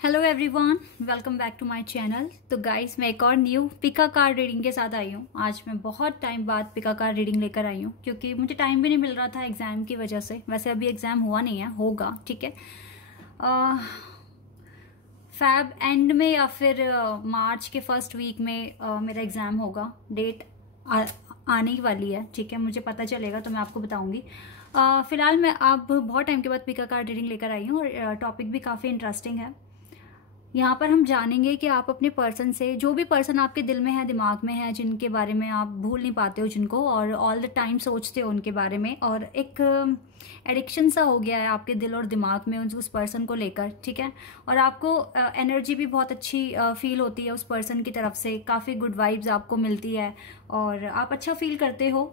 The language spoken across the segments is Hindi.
Hello everyone, welcome back to my channel. तो गाइस, मैं एक और न्यू पिका कार्ड रीडिंग के साथ आई हूँ। आज मैं बहुत टाइम बाद पिका कार्ड रीडिंग लेकर आई हूँ क्योंकि मुझे टाइम भी नहीं मिल रहा था एग्ज़ाम की वजह से। वैसे अभी एग्ज़ाम हुआ नहीं है, होगा, ठीक है। फैब एंड में या फिर मार्च के फर्स्ट वीक में मेरा एग्ज़ाम होगा। डेट आने ही वाली है, ठीक है। मुझे पता चलेगा तो मैं आपको बताऊंगी। फ़िलहाल मैं अब बहुत टाइम के बाद पिका कार्ड रीडिंग लेकर आई हूँ और टॉपिक भी काफ़ी इंटरेस्टिंग है। यहाँ पर हम जानेंगे कि आप अपने पर्सन से, जो भी पर्सन आपके दिल में है, दिमाग में है, जिनके बारे में आप भूल नहीं पाते हो, जिनको और ऑल द टाइम सोचते हो उनके बारे में, और एक एडिक्शन सा हो गया है आपके दिल और दिमाग में उस पर्सन को लेकर, ठीक है। और आपको एनर्जी भी बहुत अच्छी फील होती है उस पर्सन की तरफ से, काफ़ी गुड वाइब्स आपको मिलती है और आप अच्छा फील करते हो,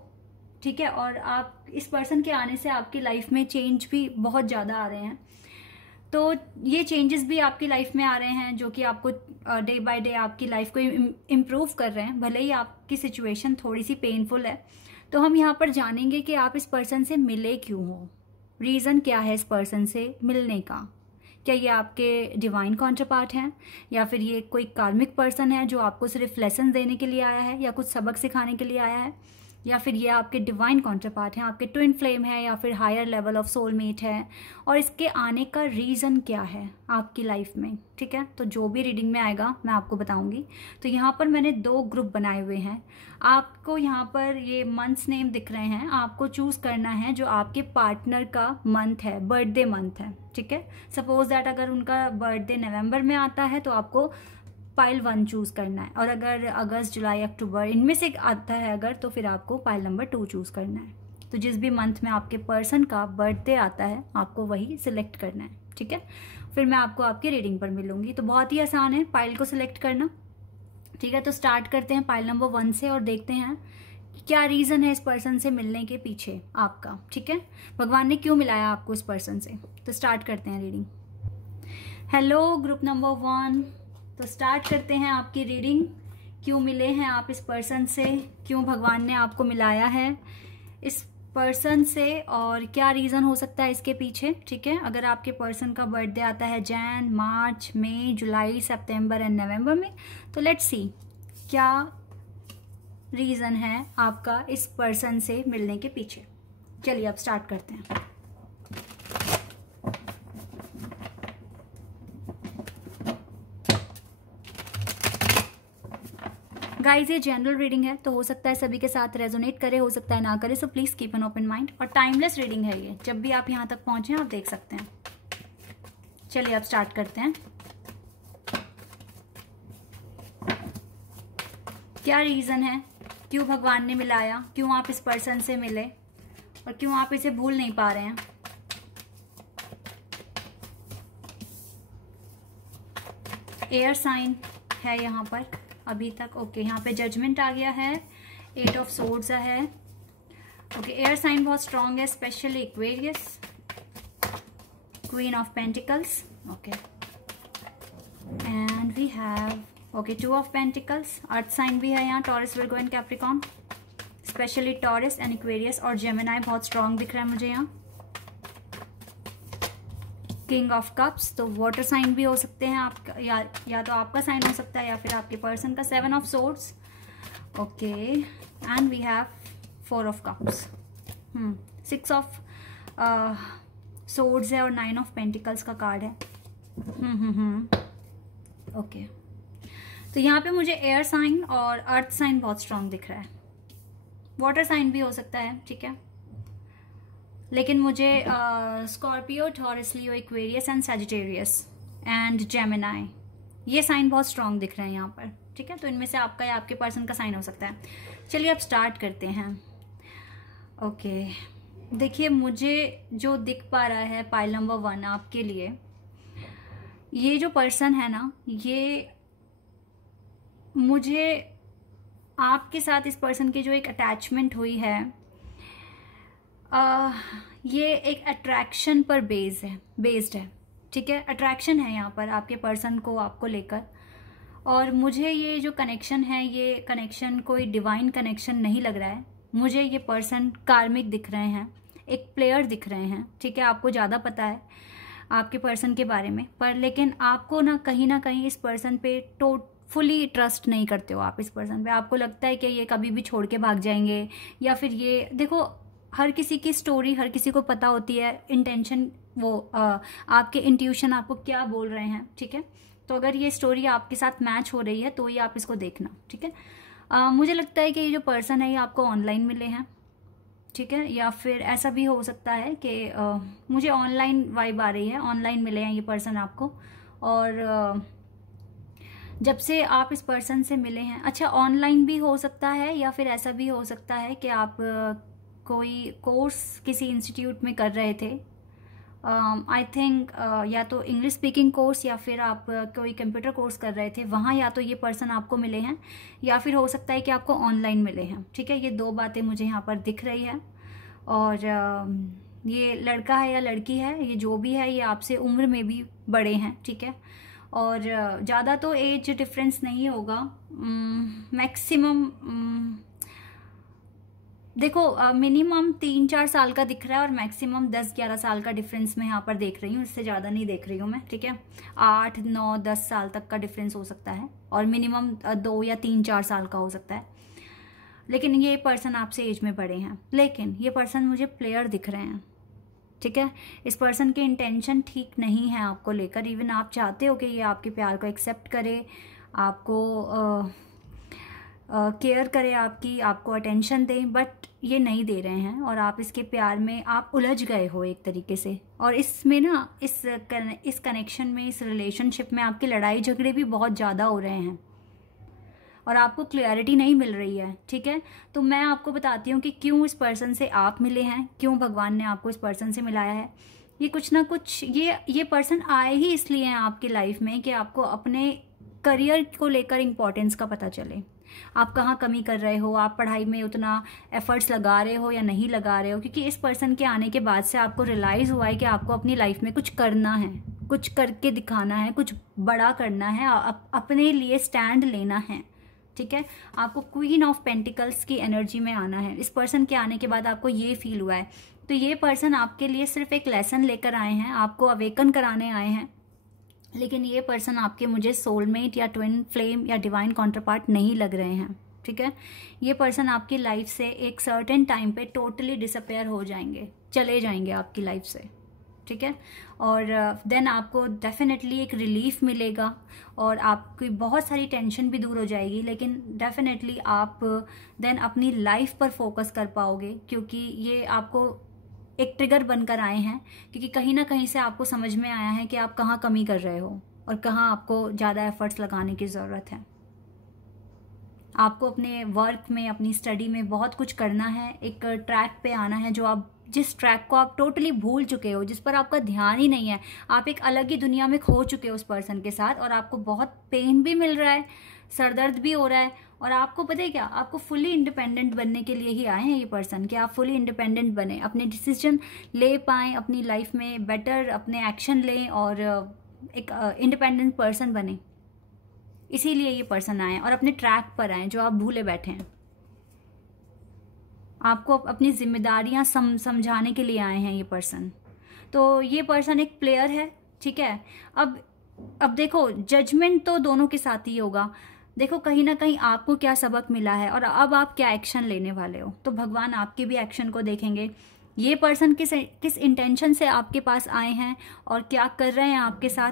ठीक है। और आप इस पर्सन के आने से आपकी लाइफ में चेंज भी बहुत ज़्यादा आ रहे हैं। तो ये चेंजेस भी आपकी लाइफ में आ रहे हैं जो कि आपको डे बाय डे आपकी लाइफ को इम्प्रूव कर रहे हैं, भले ही आपकी सिचुएशन थोड़ी सी पेनफुल है। तो हम यहाँ पर जानेंगे कि आप इस पर्सन से मिले क्यों हो, रीज़न क्या है इस पर्सन से मिलने का। क्या ये आपके डिवाइन काउंटर पार्ट हैं, या फिर ये कोई कार्मिक पर्सन है जो आपको सिर्फ लेसन देने के लिए आया है या कुछ सबक सिखाने के लिए आया है, या फिर ये आपके डिवाइन काउंटर पार्ट हैं, आपके ट्विन फ्लेम है, या फिर हायर लेवल ऑफ सोलमेट है। और इसके आने का रीज़न क्या है आपकी लाइफ में, ठीक है। तो जो भी रीडिंग में आएगा मैं आपको बताऊंगी। तो यहाँ पर मैंने 2 ग्रुप बनाए हुए हैं। आपको यहाँ पर ये मंथ्स नेम दिख रहे हैं, आपको चूज़ करना है जो आपके पार्टनर का मंथ है, बर्थडे मंथ है, ठीक है। सपोज दैट अगर उनका बर्थडे नवंबर में आता है तो आपको पाइल 1 चूज़ करना है, और अगर अगस्त, जुलाई, अक्टूबर इनमें से आता है अगर, तो फिर आपको पाइल नंबर 2 चूज़ करना है। तो जिस भी मंथ में आपके पर्सन का बर्थडे आता है आपको वही सिलेक्ट करना है, ठीक है। फिर मैं आपको आपकी रीडिंग पर मिलूंगी। तो बहुत ही आसान है पाइल को सिलेक्ट करना, ठीक है। तो स्टार्ट करते हैं पाइल नंबर 1 से और देखते हैं क्या रीज़न है इस पर्सन से मिलने के पीछे आपका, ठीक है। भगवान ने क्यों मिलाया आपको इस पर्सन से। तो स्टार्ट करते हैं रीडिंग। हेलो ग्रुप नंबर 1, तो स्टार्ट करते हैं आपकी रीडिंग। क्यों मिले हैं आप इस पर्सन से, क्यों भगवान ने आपको मिलाया है इस पर्सन से, और क्या रीज़न हो सकता है इसके पीछे, ठीक है। अगर आपके पर्सन का बर्थडे आता है जैन, मार्च, मई, जुलाई, सितंबर एंड नवंबर में, तो लेट्स सी क्या रीज़न है आपका इस पर्सन से मिलने के पीछे। चलिए अब स्टार्ट करते हैं। गाइस, ये जनरल रीडिंग है तो हो सकता है सभी के साथ रेजोनेट करे, हो सकता है ना करे, so please keep an open mind. और टाइमलेस रीडिंग है ये, जब भी आप यहाँ तक पहुंचे आप देख सकते हैं। चलिए अब स्टार्ट करते हैं। क्या रीजन है, क्यों भगवान ने मिलाया, क्यों आप इस पर्सन से मिले, और क्यों आप इसे भूल नहीं पा रहे हैं। एयर साइन है यहाँ पर अभी तक, ओके। यहाँ पे जजमेंट आ गया है, 8 ऑफ सोर्ड्स है, ओके। एयर साइन बहुत स्ट्रांग है, specially Aquarius, queen of pentacles, okay. And we have okay 2 of pentacles. Earth sign भी है यहाँ, Taurus, Virgo and Capricorn, specially Taurus and Aquarius. और जेमिनी बहुत स्ट्रांग दिख रहा है मुझे यहाँ। किंग ऑफ कप्स, तो वाटर साइन भी हो सकते हैं आपका, या तो आपका साइन हो सकता है या फिर आपके पर्सन का। 7 of swords, okay. And we have 4 of cups, 6 of swords है और 9 ऑफ पेंटिकल्स का कार्ड है। ओके। तो यहाँ पे मुझे एयर साइन और अर्थ साइन बहुत स्ट्रांग दिख रहा है। वाटर साइन भी हो सकता है, ठीक है, लेकिन मुझे Scorpio, taurus, Leo, Aquarius and Sagittarius and Gemini, ये साइन बहुत स्ट्रांग दिख रहे हैं यहाँ पर, ठीक है। तो इनमें से आपका या आपके पर्सन का साइन हो सकता है। चलिए अब स्टार्ट करते हैं। ओके, देखिए मुझे जो दिख पा रहा है पाइल नंबर 1 आपके लिए, ये जो पर्सन है ना, ये मुझे आपके साथ इस पर्सन की जो एक अटैचमेंट हुई है, ये एक अट्रैक्शन पर बेस्ड है, ठीक है। अट्रैक्शन है यहाँ पर आपके पर्सन को आपको लेकर। और मुझे ये जो कनेक्शन है, ये कनेक्शन कोई डिवाइन कनेक्शन नहीं लग रहा है मुझे। ये पर्सन कार्मिक दिख रहे हैं, एक प्लेयर दिख रहे हैं, ठीक है। आपको ज़्यादा पता है आपके पर्सन के बारे में, पर लेकिन आपको ना कहीं इस पर्सन पे फुली ट्रस्ट नहीं करते हो आप इस पर्सन पे। आपको लगता है कि ये कभी भी छोड़ के भाग जाएंगे, या फिर ये देखो, हर किसी की स्टोरी हर किसी को पता होती है, इंटेंशन वो आपके इंट्यूशन आपको क्या बोल रहे हैं, ठीक है। तो अगर ये स्टोरी आपके साथ मैच हो रही है तो ये आप इसको देखना, ठीक है। मुझे लगता है कि ये जो पर्सन है ये आपको ऑनलाइन मिले हैं, ठीक है, या फिर ऐसा भी हो सकता है कि मुझे ऑनलाइन वाइब आ रही है, ऑनलाइन मिले हैं ये पर्सन आपको। और जब से आप इस पर्सन से मिले हैं, अच्छा ऑनलाइन भी हो सकता है, या फिर ऐसा भी हो सकता है कि आप कोई कोर्स किसी इंस्टीट्यूट में कर रहे थे, आई थिंक या तो इंग्लिश स्पीकिंग कोर्स, या फिर आप कोई कंप्यूटर कोर्स कर रहे थे, वहाँ या तो ये पर्सन आपको मिले हैं, या फिर हो सकता है कि आपको ऑनलाइन मिले हैं, ठीक है। ये 2 बातें मुझे यहाँ पर दिख रही है। और ये लड़का है या लड़की है, ये जो भी है, ये आपसे उम्र में भी बड़े हैं, ठीक है। और ज़्यादा तो एज डिफरेंस नहीं होगा, मैक्सिमम देखो मिनिमम 3-4 साल का दिख रहा है, और मैक्सिमम 10-11 साल का डिफरेंस मैं यहाँ पर देख रही हूँ, इससे ज़्यादा नहीं देख रही हूँ मैं, ठीक है। 8-9-10 साल तक का डिफरेंस हो सकता है, और मिनिमम 2 या 3-4 साल का हो सकता है। लेकिन ये पर्सन आपसे एज में बड़े हैं, लेकिन ये पर्सन मुझे प्लेयर दिख रहे हैं, ठीक है। इस पर्सन के इंटेंशन ठीक नहीं है आपको लेकर। इवन आप चाहते हो कि ये आपके प्यार को एक्सेप्ट करे, आपको केयर करे, आपको अटेंशन दें, बट ये नहीं दे रहे हैं, और आप इसके प्यार में आप उलझ गए हो एक तरीके से। और इसमें ना इस कनेक्शन में, इस रिलेशनशिप में आपकी लड़ाई झगड़े भी बहुत ज़्यादा हो रहे हैं, और आपको क्लैरिटी नहीं मिल रही है, ठीक है। तो मैं आपको बताती हूँ कि क्यों इस पर्सन से आप मिले हैं, क्यों भगवान ने आपको इस पर्सन से मिलाया है। ये कुछ ना कुछ ये पर्सन आए ही इसलिए हैं आपकी लाइफ में कि आपको अपने करियर को लेकर इम्पोर्टेंस का पता चले। आप कहाँ कमी कर रहे हो, आप पढ़ाई में उतना एफर्ट्स लगा रहे हो या नहीं लगा रहे हो, क्योंकि इस पर्सन के आने के बाद से आपको रियलाइज़ हुआ है कि आपको अपनी लाइफ में कुछ करना है, कुछ करके दिखाना है, कुछ बड़ा करना है, अपने लिए स्टैंड लेना है, ठीक है। आपको क्वीन ऑफ पेंटिकल्स की एनर्जी में आना है। इस पर्सन के आने के बाद आपको ये फील हुआ है। तो ये पर्सन आपके लिए सिर्फ एक लेसन लेकर आए हैं, आपको अवेकन कराने आए हैं, लेकिन ये पर्सन आपके मुझे सोलमेट या ट्विन फ्लेम या डिवाइन काउंटरपार्ट नहीं लग रहे हैं, ठीक है। ये पर्सन आपकी लाइफ से एक सर्टेन टाइम पे टोटली डिसअपेयर हो जाएंगे, चले जाएंगे आपकी लाइफ से, ठीक है। और देन आपको डेफिनेटली एक रिलीफ मिलेगा, और आपकी बहुत सारी टेंशन भी दूर हो जाएगी, लेकिन डेफिनेटली आप देन अपनी लाइफ पर फोकस कर पाओगे, क्योंकि ये आपको एक ट्रिगर बनकर आए हैं, क्योंकि कहीं ना कहीं से आपको समझ में आया है कि आप कहाँ कमी कर रहे हो और कहाँ आपको ज़्यादा एफर्ट्स लगाने की ज़रूरत है। आपको अपने वर्क में, अपनी स्टडी में बहुत कुछ करना है, एक ट्रैक पे आना है, जिस ट्रैक को आप टोटली भूल चुके हो, जिस पर आपका ध्यान ही नहीं है। आप एक अलग ही दुनिया में खो चुके हो उस पर्सन के साथ, और आपको बहुत पेन भी मिल रहा है, सरदर्द भी हो रहा है, और आपको पता है क्या, आपको फुली इंडिपेंडेंट बनने के लिए ही आए हैं ये पर्सन, कि आप फुली इंडिपेंडेंट बने, अपने डिसीजन ले पाएँ, अपनी लाइफ में बेटर अपने एक्शन लें, और एक इंडिपेंडेंट पर्सन बने। इसीलिए ये पर्सन आए और अपने ट्रैक पर आए जो आप भूले बैठे हैं। आपको अपनी जिम्मेदारियां समझाने के लिए आए हैं ये पर्सन। तो ये पर्सन एक प्लेयर है, ठीक है। अब देखो, जजमेंट तो दोनों के साथ ही होगा। देखो कहीं ना कहीं आपको क्या सबक मिला है और अब आप क्या एक्शन लेने वाले हो, तो भगवान आपके भी एक्शन को देखेंगे। ये पर्सन किस इंटेंशन से आपके पास आए हैं और क्या कर रहे हैं आपके साथ,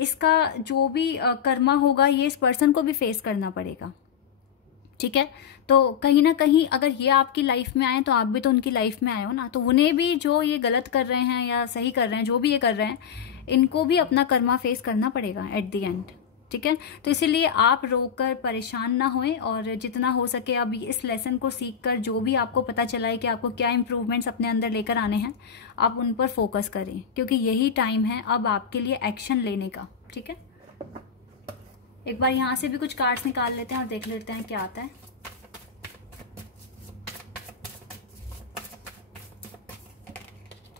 इसका जो भी कर्मा होगा ये इस पर्सन को भी फेस करना पड़ेगा, ठीक है। तो कहीं ना कहीं अगर ये आपकी लाइफ में आए तो आप भी तो उनकी लाइफ में आए हो ना, तो उन्हें भी जो ये गलत कर रहे हैं या सही कर रहे हैं, जो भी ये कर रहे हैं, इनको भी अपना कर्मा फेस करना पड़ेगा एट द एंड, ठीक है। तो इसीलिए आप रोकर परेशान ना होएं, और जितना हो सके अब इस लेसन को सीखकर जो भी आपको पता चला है कि आपको क्या इंप्रूवमेंट्स अपने अंदर लेकर आने हैं, आप उन पर फोकस करें, क्योंकि यही टाइम है अब आपके लिए एक्शन लेने का, ठीक है। एक बार यहाँ से भी कुछ कार्ड्स निकाल लेते हैं और देख लेते हैं क्या आता है।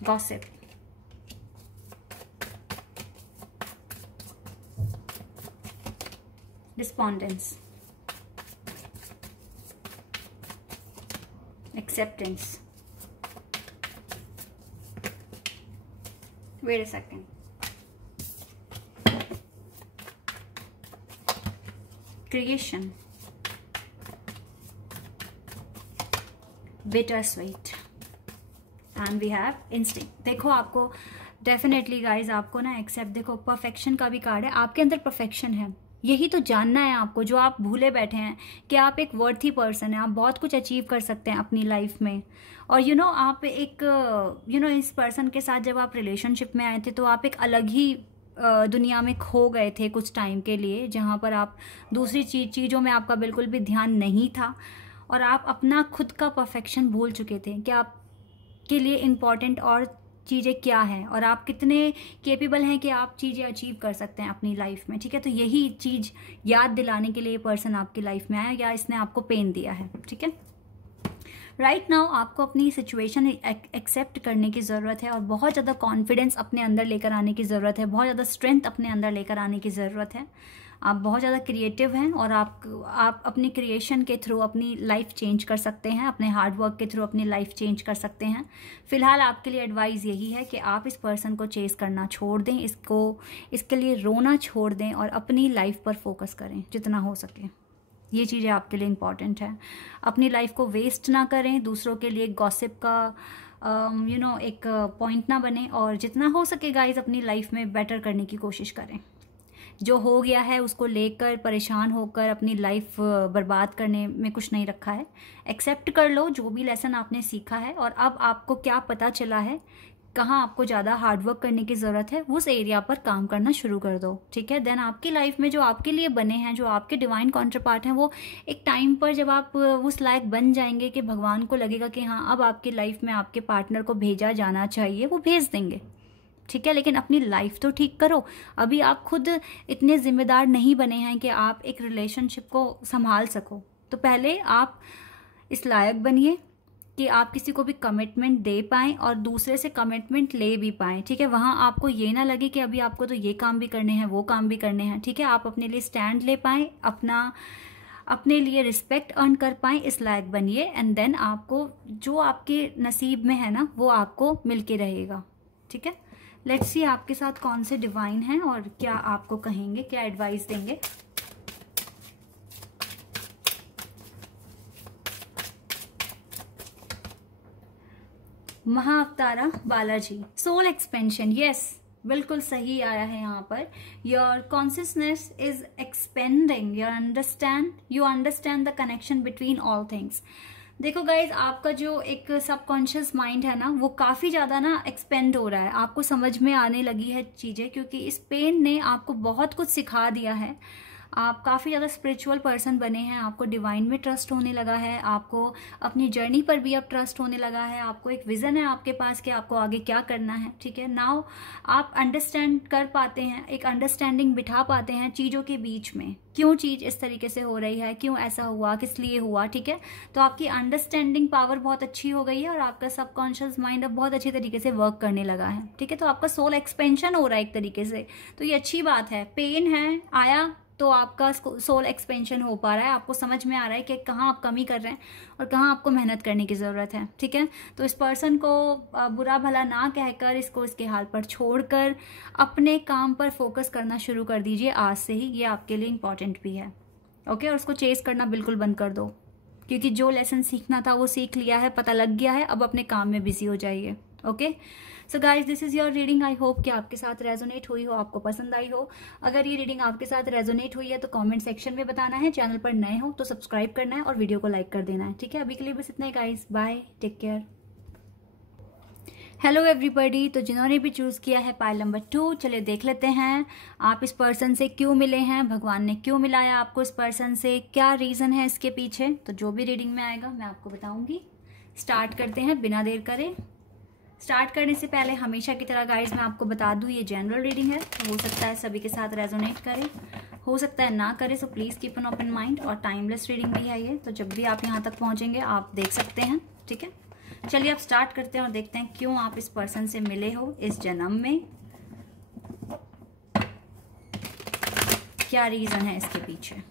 Gossip, despondence, acceptance, wait a second. Creation, bitter sweet, and we have instinct. देखो आपको डेफिनेटली गाइज आपको ना एक्सेप्ट, देखो परफेक्शन का भी कार्ड है, आपके अंदर परफेक्शन है, यही तो जानना है आपको, जो आप भूले बैठे हैं कि आप एक वर्थी पर्सन हैं, आप बहुत कुछ अचीव कर सकते हैं अपनी लाइफ में। और यू नो आप एक इस पर्सन के साथ जब आप रिलेशनशिप में आए थे तो आप एक अलग ही दुनिया में खो गए थे कुछ टाइम के लिए, जहाँ पर आप दूसरी चीज़ों में आपका बिल्कुल भी ध्यान नहीं था और आप अपना खुद का परफेक्शन भूल चुके थे कि आपके लिए इम्पॉर्टेंट और चीज़ें क्या हैं और आप कितने केपेबल हैं कि आप चीज़ें अचीव कर सकते हैं अपनी लाइफ में। ठीक है, तो यही चीज़ याद दिलाने के लिए ये पर्सन आपकी लाइफ में आया या इसने आपको पेन दिया है। ठीक है, राइट नाउ आपको अपनी सिचुएशन एक्सेप्ट करने की ज़रूरत है और बहुत ज़्यादा कॉन्फिडेंस अपने अंदर लेकर आने की ज़रूरत है, बहुत ज़्यादा स्ट्रेंथ अपने अंदर लेकर आने की ज़रूरत है। आप बहुत ज़्यादा क्रिएटिव हैं और आप अपनी क्रिएशन के थ्रू अपनी लाइफ चेंज कर सकते हैं, अपने हार्ड वर्क के थ्रू अपनी लाइफ चेंज कर सकते हैं। फिलहाल आपके लिए एडवाइस यही है कि आप इस पर्सन को चेस करना छोड़ दें, इसके लिए रोना छोड़ दें और अपनी लाइफ पर फोकस करें जितना हो सके। ये चीज़ें आपके लिए इम्पॉर्टेंट है। अपनी लाइफ को वेस्ट ना करें, दूसरों के लिए गॉसिप का एक पॉइंट ना बने और जितना हो सके गाइज अपनी लाइफ में बेटर करने की कोशिश करें। जो हो गया है उसको लेकर परेशान होकर अपनी लाइफ बर्बाद करने में कुछ नहीं रखा है। एक्सेप्ट कर लो जो भी लेसन आपने सीखा है और अब आपको क्या पता चला है, कहाँ आपको ज़्यादा हार्डवर्क करने की ज़रूरत है, उस एरिया पर काम करना शुरू कर दो। ठीक है, देन आपकी लाइफ में जो आपके लिए बने हैं, जो आपके डिवाइन कॉन्ट्रपार्ट हैं, वो एक टाइम पर जब आप उस लायक बन जाएंगे कि भगवान को लगेगा कि हाँ अब आपकी लाइफ में आपके पार्टनर को भेजा जाना चाहिए, वो भेज देंगे। ठीक है, लेकिन अपनी लाइफ तो ठीक करो। अभी आप खुद इतने जिम्मेदार नहीं बने हैं कि आप एक रिलेशनशिप को संभाल सको, तो पहले आप इस लायक बनिए कि आप किसी को भी कमिटमेंट दे पाएं और दूसरे से कमिटमेंट ले भी पाएं। ठीक है, वहाँ आपको ये ना लगे कि अभी आपको तो ये काम भी करने हैं, वो काम भी करने हैं। ठीक है, आप अपने लिए स्टैंड ले पाएं, अपने लिए रिस्पेक्ट अर्न कर पाएं, इस लायक बनिए एंड देन आपको जो आपके नसीब में है ना वो आपको मिलके रहेगा। ठीक है, लेट्स सी आपके साथ कौन से डिवाइन हैं और क्या आपको कहेंगे, क्या एडवाइस देंगे। महाअवतारा बालाजी, सोल एक्सपेंशन, यस बिल्कुल सही आया है यहाँ पर। Your consciousness is expanding, you understand the connection between all things. देखो गाइज आपका जो एक सबकॉन्शियस माइंड है ना वो काफ़ी ज़्यादा ना एक्सपेंड हो रहा है, आपको समझ में आने लगी है चीज़ें, क्योंकि इस पेन ने आपको बहुत कुछ सिखा दिया है। आप काफ़ी ज़्यादा स्पिरिचुअल पर्सन बने हैं, आपको डिवाइन में ट्रस्ट होने लगा है, आपको अपनी जर्नी पर भी अब ट्रस्ट होने लगा है, आपको एक विज़न है आपके पास कि आपको आगे क्या करना है। ठीक है, नाउ आप अंडरस्टैंड कर पाते हैं, एक अंडरस्टैंडिंग बिठा पाते हैं चीज़ों के बीच में, क्यों चीज़ इस तरीके से हो रही है, क्यों ऐसा हुआ, किस लिए हुआ। ठीक है, तो आपकी अंडरस्टैंडिंग पावर बहुत अच्छी हो गई है और आपका सबकॉन्शियस माइंड अब बहुत अच्छी तरीके से वर्क करने लगा है। ठीक है, तो आपका सोल एक्सपेंशन हो रहा है एक तरीके से, तो ये अच्छी बात है। पेन है आया तो आपका सोल एक्सपेंशन हो पा रहा है, आपको समझ में आ रहा है कि कहाँ आप कमी कर रहे हैं और कहाँ आपको मेहनत करने की ज़रूरत है। ठीक है, तो इस पर्सन को बुरा भला ना कहकर, इसको इसके हाल पर छोड़कर अपने काम पर फोकस करना शुरू कर दीजिए आज से ही, ये आपके लिए इम्पॉर्टेंट भी है। ओके, और उसको चेस करना बिल्कुल बंद कर दो, क्योंकि जो लेसन सीखना था वो सीख लिया है, पता लग गया है, अब अपने काम में बिजी हो जाइए। Okay, so guys this is your reading. I hope कि आपके साथ रेजोनेट हुई हो, आपको पसंद आई हो। अगर ये रीडिंग आपके साथ रेजोनेट हुई है तो कमेंट सेक्शन में बताना है, चैनल पर नए हो तो सब्सक्राइब करना है और वीडियो को लाइक कर देना है। ठीक है, अभी के लिए बस इतना ही guys, bye, take care. Hello everybody, तो जिन्होंने भी चूज़ किया है पाइल नंबर 2, चलिए देख लेते हैं आप इस पर्सन से क्यों मिले हैं, भगवान ने क्यों मिलाया आपको इस पर्सन से, क्या रीज़न है इसके पीछे। तो जो भी रीडिंग में आएगा मैं आपको बताऊंगी। स्टार्ट करते हैं बिना देर करे। स्टार्ट करने से पहले हमेशा की तरह गाइज मैं आपको बता दूं ये जनरल रीडिंग है, तो हो सकता है सभी के साथ रेजोनेट करे, हो सकता है ना करे, so please keep an open mind. और टाइमलेस रीडिंग भी है ये, तो जब भी आप यहाँ तक पहुँचेंगे आप देख सकते हैं। ठीक है, चलिए अब स्टार्ट करते हैं और देखते हैं क्यों आप इस पर्सन से मिले हो इस जन्म में, क्या रीज़न है इसके पीछे।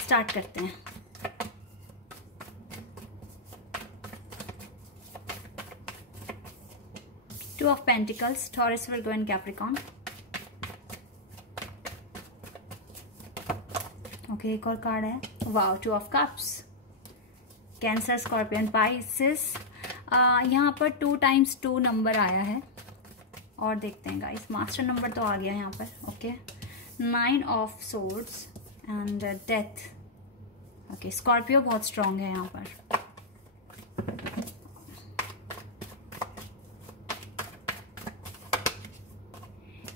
स्टार्ट करते हैं। 2 of Pentacles, Taurus, Virgo and Capricorn. Okay, एक और कार्ड है, wow, 2 of Cups, cancer, scorpion, Pisces. यहाँ पर 2 times 2 नंबर आया है। और देखते हैं गाइस, मास्टर नंबर तो आ गया यहाँ पर। Okay, 9 of Swords and death. Okay, Scorpio बहुत स्ट्रांग है यहाँ पर।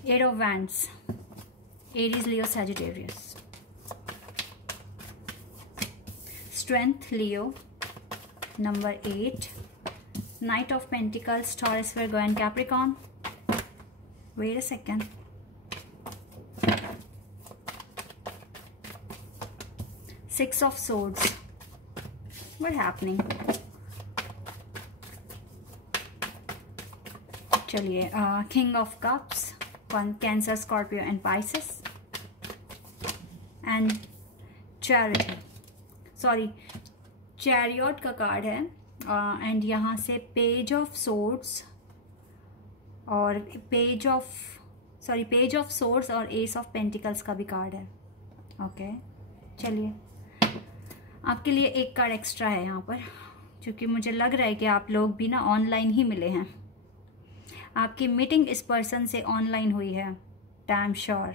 Eight of Wands, Aries, Leo, Sagittarius. Strength, Leo, number 8. Knight of Pentacles, Taurus, Virgo and Capricorn. Wait a second. Six of Swords. What happening? चलिए, King of Cups, Cancer, Scorpio and Pisces. And Chariot का कार्ड है। एंड यहाँ से पेज ऑफ सोर्ड्स और पेज ऑफ सोर्ड्स और एस ऑफ पेंटिकल्स का भी कार्ड है। ओके, चलिए, आपके लिए एक कार्ड एक्स्ट्रा है यहाँ पर, क्योंकि मुझे लग रहा है कि आप लोग भी ना ऑनलाइन ही मिले हैं। आपकी मीटिंग इस पर्सन से ऑनलाइन हुई है, डैम श्योर।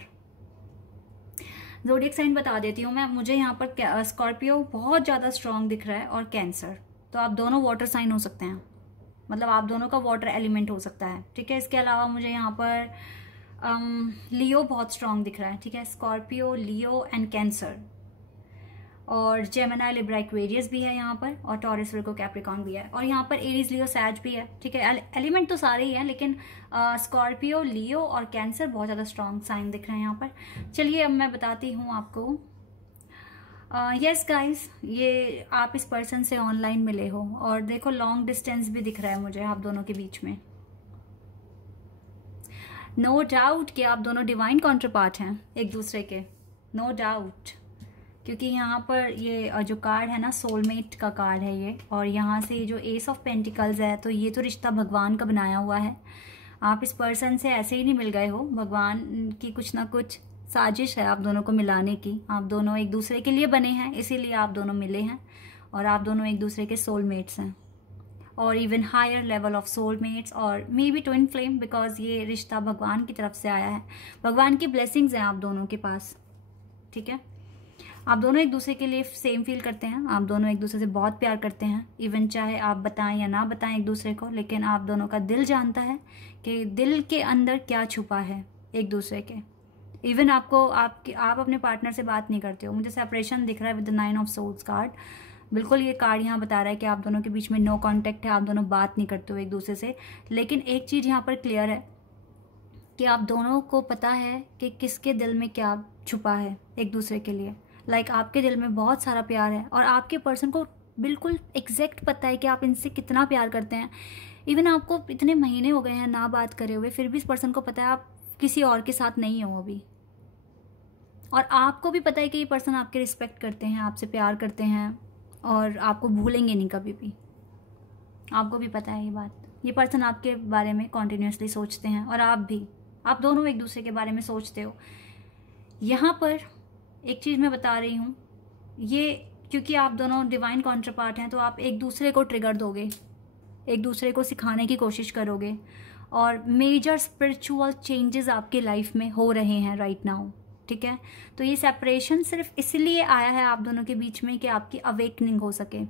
ज़ोडिएक साइन बता देती हूँ मैं। मुझे यहाँ पर स्कॉर्पियो बहुत ज़्यादा स्ट्रांग दिख रहा है और कैंसर, तो आप दोनों वाटर साइन हो सकते हैं, मतलब आप दोनों का वाटर एलिमेंट हो सकता है, ठीक है। इसके अलावा मुझे यहाँ पर लियो बहुत स्ट्रांग दिख रहा है, ठीक है। स्कॉर्पियो, लियो एंड कैंसर, और जेमिनी, लिब्रा, एक्वेरियस भी है यहाँ पर, और टॉरस, विर्गो, कैप्रिकॉर्न भी है, और यहाँ पर एरीज, लियो, सैज भी है, ठीक है। एलिमेंट तो सारे ही हैं, लेकिन स्कॉर्पियो, लियो और कैंसर बहुत ज़्यादा स्ट्रॉन्ग साइन दिख रहे हैं यहाँ पर। चलिए, अब मैं बताती हूँ आपको। यस गाइस, ये आप इस पर्सन से ऑनलाइन मिले हो, और देखो लॉन्ग डिस्टेंस भी दिख रहा है मुझे आप दोनों के बीच में। नो डाउट कि आप दोनों डिवाइन काउंटरपार्ट हैं एक दूसरे के, नो डाउट, क्योंकि यहाँ पर ये जो कार्ड है ना, सोलमेट का कार्ड है ये, और यहाँ से जो एस ऑफ पेंटिकल्स है, तो ये तो रिश्ता भगवान का बनाया हुआ है। आप इस पर्सन से ऐसे ही नहीं मिल गए हो, भगवान की कुछ ना कुछ साजिश है आप दोनों को मिलाने की। आप दोनों एक दूसरे के लिए बने हैं, इसीलिए आप दोनों मिले हैं, और आप दोनों एक दूसरे के सोलमेट्स हैं, और even higher level of soulmates, और maybe twin flame, because ये रिश्ता भगवान की तरफ से आया है। भगवान की ब्लेसिंग्स हैं आप दोनों के पास, ठीक है। आप दोनों एक दूसरे के लिए सेम फील करते हैं, आप दोनों एक दूसरे से बहुत प्यार करते हैं, इवन चाहे आप बताएं या ना बताएं एक दूसरे को, लेकिन आप दोनों का दिल जानता है कि दिल के अंदर क्या छुपा है एक दूसरे के। इवन आप अपने पार्टनर से बात नहीं करते हो। मुझे सेपरेशन दिख रहा है with the 9 of swords card. बिल्कुल ये कार्ड यहाँ बता रहा है कि आप दोनों के बीच में नो कॉन्टेक्ट है, आप दोनों बात नहीं करते हो एक दूसरे से। लेकिन एक चीज़ यहाँ पर क्लियर है कि आप दोनों को पता है कि किसके दिल में क्या छुपा है एक दूसरे के लिए। लाइक आपके दिल में बहुत सारा प्यार है, और आपके पर्सन को बिल्कुल एग्जैक्ट पता है कि आप इनसे कितना प्यार करते हैं। इवन आपको इतने महीने हो गए हैं ना बात करे हुए, फिर भी इस पर्सन को पता है आप किसी और के साथ नहीं हो अभी, और आपको भी पता है कि ये पर्सन आपके रिस्पेक्ट करते हैं, आपसे प्यार करते हैं, और आपको भूलेंगे नहीं कभी भी। आपको भी पता है ये बात। ये पर्सन आपके बारे में कॉन्टिन्यूसली सोचते हैं, और आप भी, आप दोनों एक दूसरे के बारे में सोचते हो। यहाँ पर एक चीज़ मैं बता रही हूँ, ये क्योंकि आप दोनों डिवाइन काउंटरपार्ट हैं, तो आप एक दूसरे को ट्रिगर दोगे, एक दूसरे को सिखाने की कोशिश करोगे, और मेजर स्पिरिचुअल चेंजेस आपकी लाइफ में हो रहे हैं राइट नाउ, ठीक है। तो ये सेपरेशन सिर्फ इसलिए आया है आप दोनों के बीच में कि आपकी अवेकनिंग हो सके।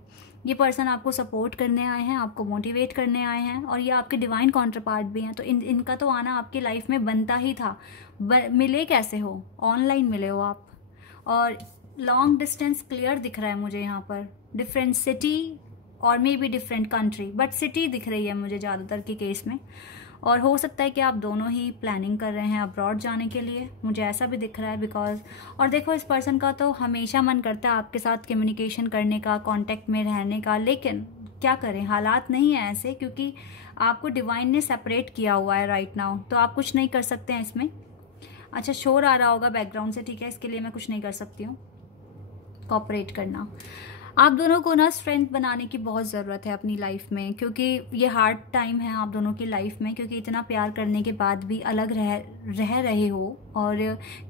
ये पर्सन आपको सपोर्ट करने आए हैं, आपको मोटिवेट करने आए हैं, और ये आपके डिवाइन काउंटरपार्ट भी हैं, तो इनका तो आना आपकी लाइफ में बनता ही था। मिले कैसे हो? ऑनलाइन मिले हो आप, और लॉन्ग डिस्टेंस क्लियर दिख रहा है मुझे यहाँ पर। डिफरेंट सिटी और may be different country, but city दिख रही है मुझे ज़्यादातर के केस में। और हो सकता है कि आप दोनों ही प्लानिंग कर रहे हैं अब्रॉड जाने के लिए, मुझे ऐसा भी दिख रहा है बिकॉज। और देखो, इस पर्सन का तो हमेशा मन करता है आपके साथ कम्युनिकेशन करने का, कांटेक्ट में रहने का, लेकिन क्या करें, हालात नहीं है ऐसे, क्योंकि आपको डिवाइन ने सेपरेट किया हुआ है राइट नाउ, तो आप कुछ नहीं कर सकते हैं इसमें। अच्छा, शोर आ रहा होगा बैकग्राउंड से, ठीक है, इसके लिए मैं कुछ नहीं कर सकती हूँ, कोऑपरेट करना। आप दोनों को ना स्ट्रेंथ बनाने की बहुत ज़रूरत है अपनी लाइफ में, क्योंकि ये हार्ड टाइम है आप दोनों की लाइफ में, क्योंकि इतना प्यार करने के बाद भी अलग रह रहे हो, और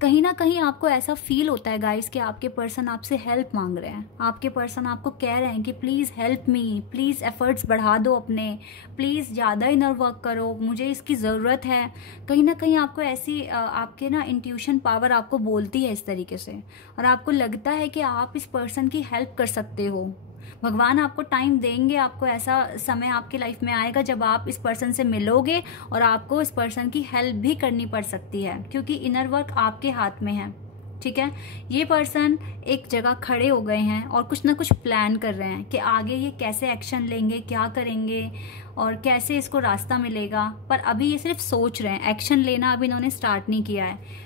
कहीं ना कहीं आपको ऐसा फील होता है गाइस कि आपके पर्सन आपसे हेल्प मांग रहे हैं, आपके पर्सन आपको कह रहे हैं कि please help me, please efforts बढ़ा दो अपने, प्लीज़ ज़्यादा इनर वर्क करो, मुझे इसकी ज़रूरत है। कहीं ना कहीं आपको ऐसी आपके ना इंट्यूशन पावर आपको बोलती है इस तरीके से, और आपको लगता है कि आप इस पर्सन की हेल्प कर सकते हो। भगवान आपको टाइम देंगे, आपको ऐसा समय आपकी लाइफ में आएगा जब आप इस पर्सन से मिलोगे और आपको इस पर्सन की हेल्प भी करनी पड़ सकती है, क्योंकि इनर वर्क आपके हाथ में है। ठीक है, ये पर्सन एक जगह खड़े हो गए हैं और कुछ ना कुछ प्लान कर रहे हैं कि आगे ये कैसे एक्शन लेंगे, क्या करेंगे और कैसे इसको रास्ता मिलेगा, पर अभी ये सिर्फ सोच रहे हैं, एक्शन लेना अभी इन्होंने स्टार्ट नहीं किया है।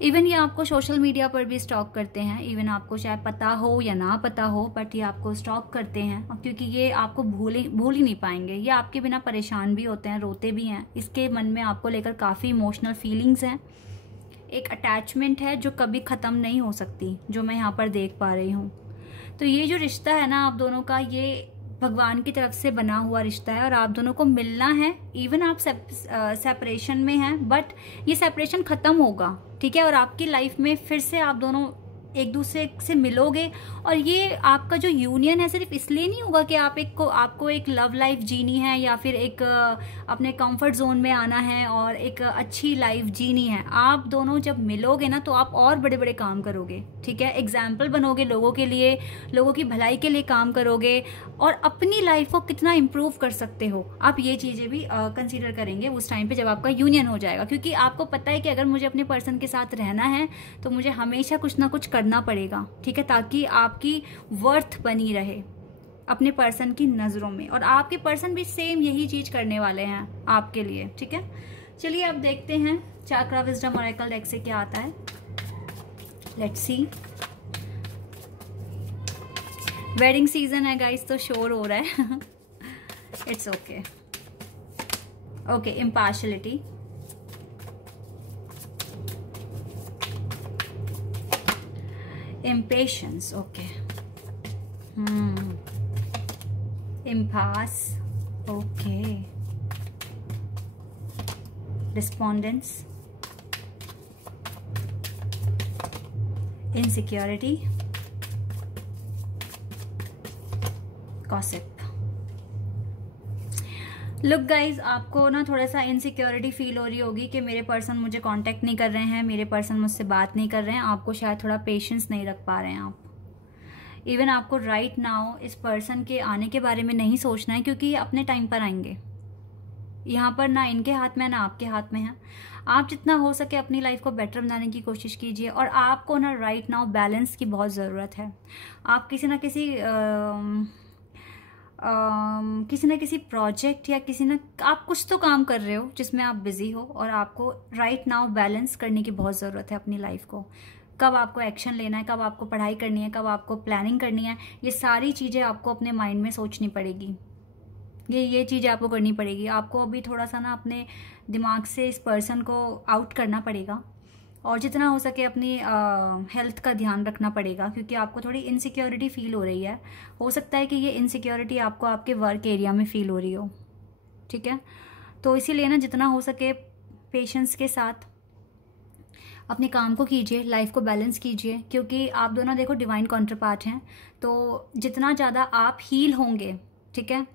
इवन ये आपको सोशल मीडिया पर भी स्टॉक करते हैं, इवन आपको शायद पता हो या ना पता हो, बट ये आपको स्टॉक करते हैं, और क्योंकि ये आपको भूल ही नहीं पाएंगे। ये आपके बिना परेशान भी होते हैं, रोते भी हैं, इसके मन में आपको लेकर काफ़ी इमोशनल फीलिंग्स हैं, एक अटैचमेंट है जो कभी ख़त्म नहीं हो सकती, जो मैं यहाँ पर देख पा रही हूँ। तो ये जो रिश्ता है ना आप दोनों का, ये भगवान की तरफ से बना हुआ रिश्ता है, और आप दोनों को मिलना है। इवन आप सेपरेशन में हैं, बट ये सेपरेशन खत्म होगा, ठीक है, और आपकी लाइफ में फिर से आप दोनों एक दूसरे से मिलोगे, और ये आपका जो यूनियन है सिर्फ इसलिए नहीं होगा कि आपको एक लव लाइफ जीनी है, या फिर एक अपने कंफर्ट जोन में आना है और एक अच्छी लाइफ जीनी है। आप दोनों जब मिलोगे ना तो आप और बड़े बड़े काम करोगे, ठीक है, एग्जाम्पल बनोगे लोगों के लिए, लोगों की भलाई के लिए काम करोगे, और अपनी लाइफ को कितना इम्प्रूव कर सकते हो आप, ये चीज़ें भी कंसीडर करेंगे उस टाइम पे जब आपका यूनियन हो जाएगा। क्योंकि आपको पता है कि अगर मुझे अपने पर्सन के साथ रहना है तो मुझे हमेशा कुछ ना कुछ करना पड़ेगा, ठीक है, ताकि आपकी वर्थ बनी रहे अपने पर्सन की नज़रों में, और आपके पर्सन भी सेम यही चीज़ करने वाले हैं आपके लिए, ठीक है। चलिए अब देखते हैं चाक्रा विजडम ऑरेकल डेक से क्या आता है। Let's see. वेडिंग सीजन है गाइस, तो शोर हो रहा है। It's okay. Okay, impartiality, impatience, okay, impasse, okay, despondence, insecurity, gossip। Look guys, आपको ना थोड़ा सा इनसिक्योरिटी फील हो रही होगी कि मेरे पर्सन मुझे कांटेक्ट नहीं कर रहे हैं, मेरे पर्सन मुझसे बात नहीं कर रहे हैं, आपको शायद थोड़ा पेशेंस नहीं रख पा रहे हैं आप। इवन आपको राइट नाउ इस पर्सन के आने के बारे में नहीं सोचना है, क्योंकि ये अपने टाइम पर आएंगे। यहाँ पर ना इनके हाथ में ना आपके हाथ में है। आप जितना हो सके अपनी लाइफ को बेटर बनाने की कोशिश कीजिए, और आपको ना राइट नाउ बैलेंस की बहुत ज़रूरत है। आप किसी न किसी प्रोजेक्ट या आप कुछ तो काम कर रहे हो जिसमें आप बिजी हो, और आपको राइट नाउ बैलेंस करने की बहुत ज़रूरत है अपनी लाइफ को। कब आपको एक्शन लेना है, कब आपको पढ़ाई करनी है, कब आपको प्लानिंग करनी है, ये सारी चीज़ें आपको अपने माइंड में सोचनी पड़ेगी। ये चीज़ें आपको करनी पड़ेगी। आपको अभी थोड़ा सा ना अपने दिमाग से इस पर्सन को आउट करना पड़ेगा, और जितना हो सके अपनी हेल्थ का ध्यान रखना पड़ेगा, क्योंकि आपको थोड़ी इनसिक्योरिटी फील हो रही है। हो सकता है कि ये इनसिक्योरिटी आपको आपके वर्क एरिया में फील हो रही हो, ठीक है। तो इसीलिए ना जितना हो सके पेशेंस के साथ अपने काम को कीजिए, लाइफ को बैलेंस कीजिए, क्योंकि आप दोनों देखो डिवाइन काउंटरपार्ट हैं। तो जितना ज़्यादा आप हील होंगे, ठीक है,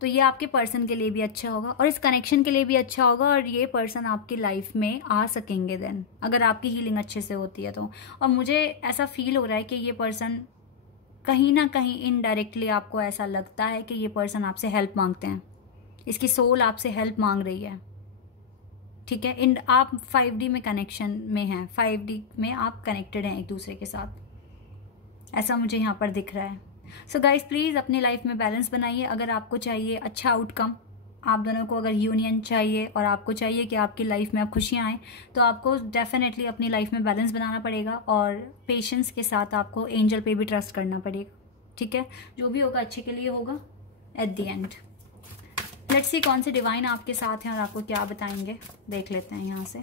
तो ये आपके पर्सन के लिए भी अच्छा होगा, और इस कनेक्शन के लिए भी अच्छा होगा, और ये पर्सन आपकी लाइफ में आ सकेंगे देन, अगर आपकी हीलिंग अच्छे से होती है तो। और मुझे ऐसा फील हो रहा है कि ये पर्सन कहीं ना कहीं इनडायरेक्टली आपको ऐसा लगता है कि ये पर्सन आपसे हेल्प मांगते हैं, इसकी सोल आपसे हेल्प मांग रही है, ठीक है। आप 5D में कनेक्शन में हैं, 5D में आप कनेक्टेड हैं एक दूसरे के साथ, ऐसा मुझे यहाँ पर दिख रहा है। सो गाइज, प्लीज़ अपनी लाइफ में बैलेंस बनाइए। अगर आपको चाहिए अच्छा आउटकम, आप दोनों को अगर यूनियन चाहिए और आपको चाहिए कि आपकी लाइफ में आप खुशियाँ आएँ, तो आपको डेफिनेटली अपनी लाइफ में बैलेंस बनाना पड़ेगा, और पेशेंस के साथ आपको एंजल पे भी ट्रस्ट करना पड़ेगा, ठीक है। जो भी होगा अच्छे के लिए होगा at the end. Let's see कौन से डिवाइन आपके साथ हैं और आपको क्या बताएंगे, देख लेते हैं यहाँ से।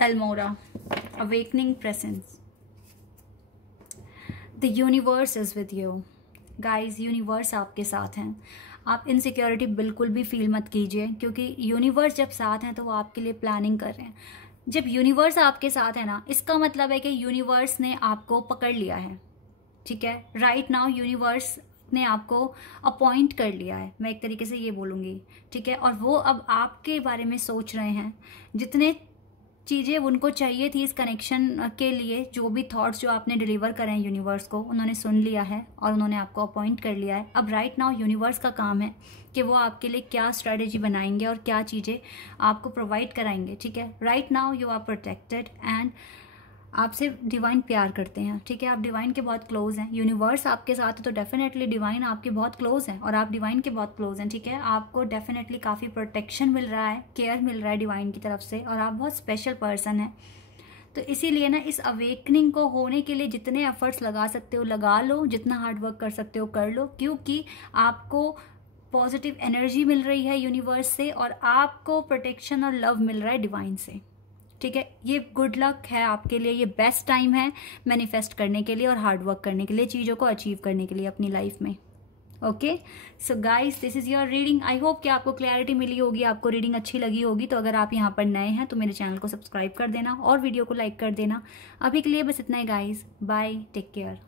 Almora, awakening presence, the universe is with you. Guys, universe आपके साथ हैं। आप इनसिक्योरिटी बिल्कुल भी फील मत कीजिए, क्योंकि यूनिवर्स जब साथ हैं तो वो आपके लिए प्लानिंग कर रहे हैं। जब यूनिवर्स आपके साथ है ना, इसका मतलब है कि यूनिवर्स ने आपको पकड़ लिया है, ठीक है। राइट नाउ यूनिवर्स ने आपको अपॉइंट कर लिया है, मैं एक तरीके से ये बोलूँगी, ठीक है। और वो अब आपके बारे में सोच रहे हैं। जितने चीज़ें उनको चाहिए थी इस कनेक्शन के लिए, जो भी थॉट्स जो आपने डिलीवर करे हैं यूनिवर्स को, उन्होंने सुन लिया है और उन्होंने आपको अपॉइंट कर लिया है। अब राइट नाउ यूनिवर्स का काम है कि वो आपके लिए क्या स्ट्रेटेजी बनाएंगे और क्या चीज़ें आपको प्रोवाइड कराएंगे, ठीक है। Right now you are protected and आपसे डिवाइन प्यार करते हैं, ठीक है। आप डिवाइन के बहुत क्लोज हैं, यूनिवर्स आपके साथ है तो डेफिनेटली डिवाइन आपके बहुत क्लोज हैं और आप डिवाइन के बहुत क्लोज हैं, ठीक है। आपको डेफिनेटली काफ़ी प्रोटेक्शन मिल रहा है, केयर मिल रहा है डिवाइन की तरफ से, और आप बहुत स्पेशल पर्सन हैं। तो इसीलिए ना, इस अवेकनिंग को होने के लिए जितने एफर्ट्स लगा सकते हो लगा लो, जितना हार्ड वर्क कर सकते हो कर लो, क्योंकि आपको पॉजिटिव एनर्जी मिल रही है यूनिवर्स से और आपको प्रोटेक्शन और लव मिल रहा है डिवाइन से, ठीक है। ये गुड लक है आपके लिए, ये बेस्ट टाइम है मैनिफेस्ट करने के लिए और हार्ड वर्क करने के लिए, चीज़ों को अचीव करने के लिए अपनी लाइफ में। Okay, so guys, this is your reading. I hope कि आपको क्लैरिटी मिली होगी, आपको रीडिंग अच्छी लगी होगी। तो अगर आप यहाँ पर नए हैं तो मेरे चैनल को सब्सक्राइब कर देना और वीडियो को लाइक कर देना। अभी के लिए बस इतना ही गाइस, बाय, टेक केयर।